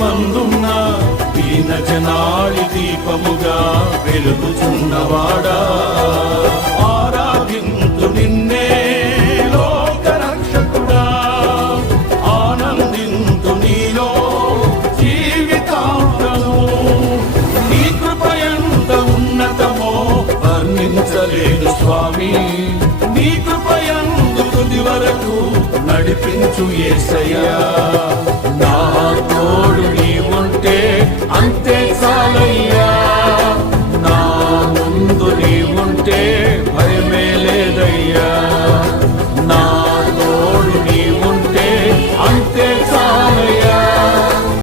పరలోకమందున్న దీన జనాళి దీపముగా వెలుగుచున్నవాడా, ఆరాధింతు నిన్నే లోక రక్షకుడా, ఆనందింతు నీలో జీవితాంతము. నీ కృప ఎంత ఉన్నతమో వర్ణించలేను స్వామి, నీ కృప యందు తుది వరకు నడిపించు యేసయ్యా.